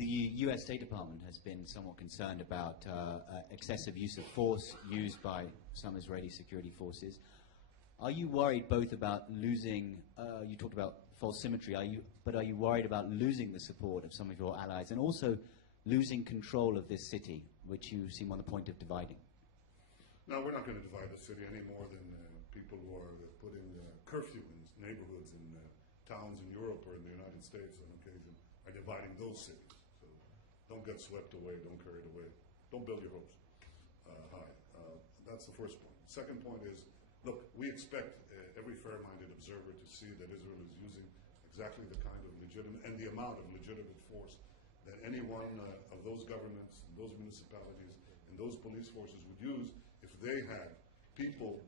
The US State Department has been somewhat concerned about excessive use of force used by some Israeli security forces. Are you worried both about losing, you talked about false symmetry, but are you worried about losing the support of some of your allies and also losing control of this city, which you seem on the point of dividing? No, we're not going to divide the city any more than people who are putting curfew in neighborhoods in towns in Europe or in the United States on occasion are dividing those cities. So don't get swept away, don't carry it away. Don't build your hopes high. That's the first point. Second point is, look, we expect every fair-minded observer to see that Israel is using exactly the kind of legitimate and the amount of legitimate force that any one of those governments, those municipalities, and those police forces would use if they had people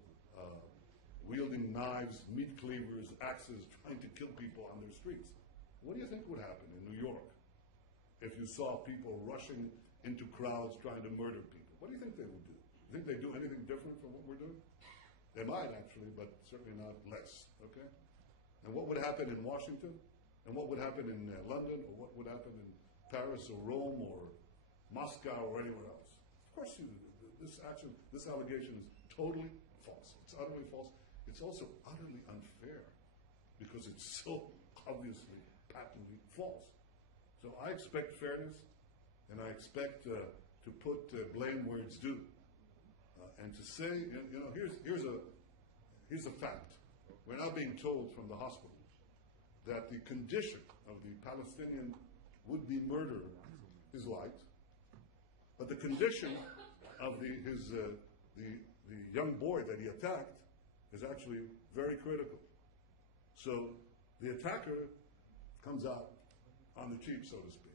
wielding knives, meat cleavers, axes, trying to kill people on their streets. What do you think would happen in New York if you saw people rushing into crowds trying to murder people? What do you think they would do? You think they'd do anything different from what we're doing? They might, actually, but certainly not less, okay? And what would happen in Washington? And what would happen in London? Or what would happen in Paris or Rome or Moscow or anywhere else? Of course, this allegation is totally false. It's utterly false. It's also utterly unfair because it's so obviously, patently false. So I expect fairness, and I expect to put blame where it's due. And to say, here's a fact. We're now being told from the hospitals that the condition of the Palestinian would-be murderer is light, but the condition of the young boy that he attacked is actually very critical. So the attacker comes out on the cheap, so to speak.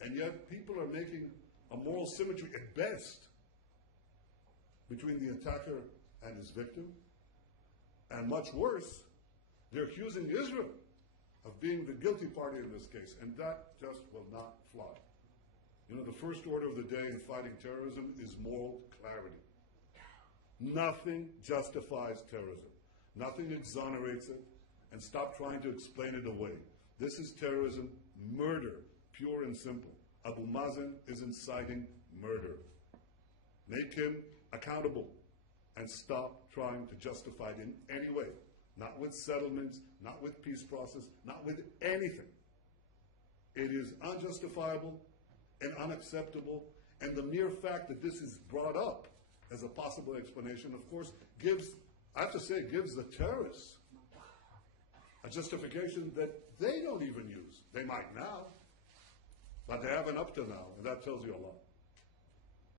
And yet people are making a moral symmetry at best between the attacker and his victim. And much worse, they're accusing Israel of being the guilty party in this case. And that just will not fly. You know, the first order of the day in fighting terrorism is moral clarity. Nothing justifies terrorism. Nothing exonerates it. And stop trying to explain it away. This is terrorism, murder, pure and simple. Abu Mazen is inciting murder. Make him accountable and stop trying to justify it in any way. Not with settlements, not with peace process, not with anything. It is unjustifiable and unacceptable, and the mere fact that this is brought up as a possible explanation, of course, gives the terrorists a justification that they don't even use. They might now, but they haven't up to now, and that tells you a lot.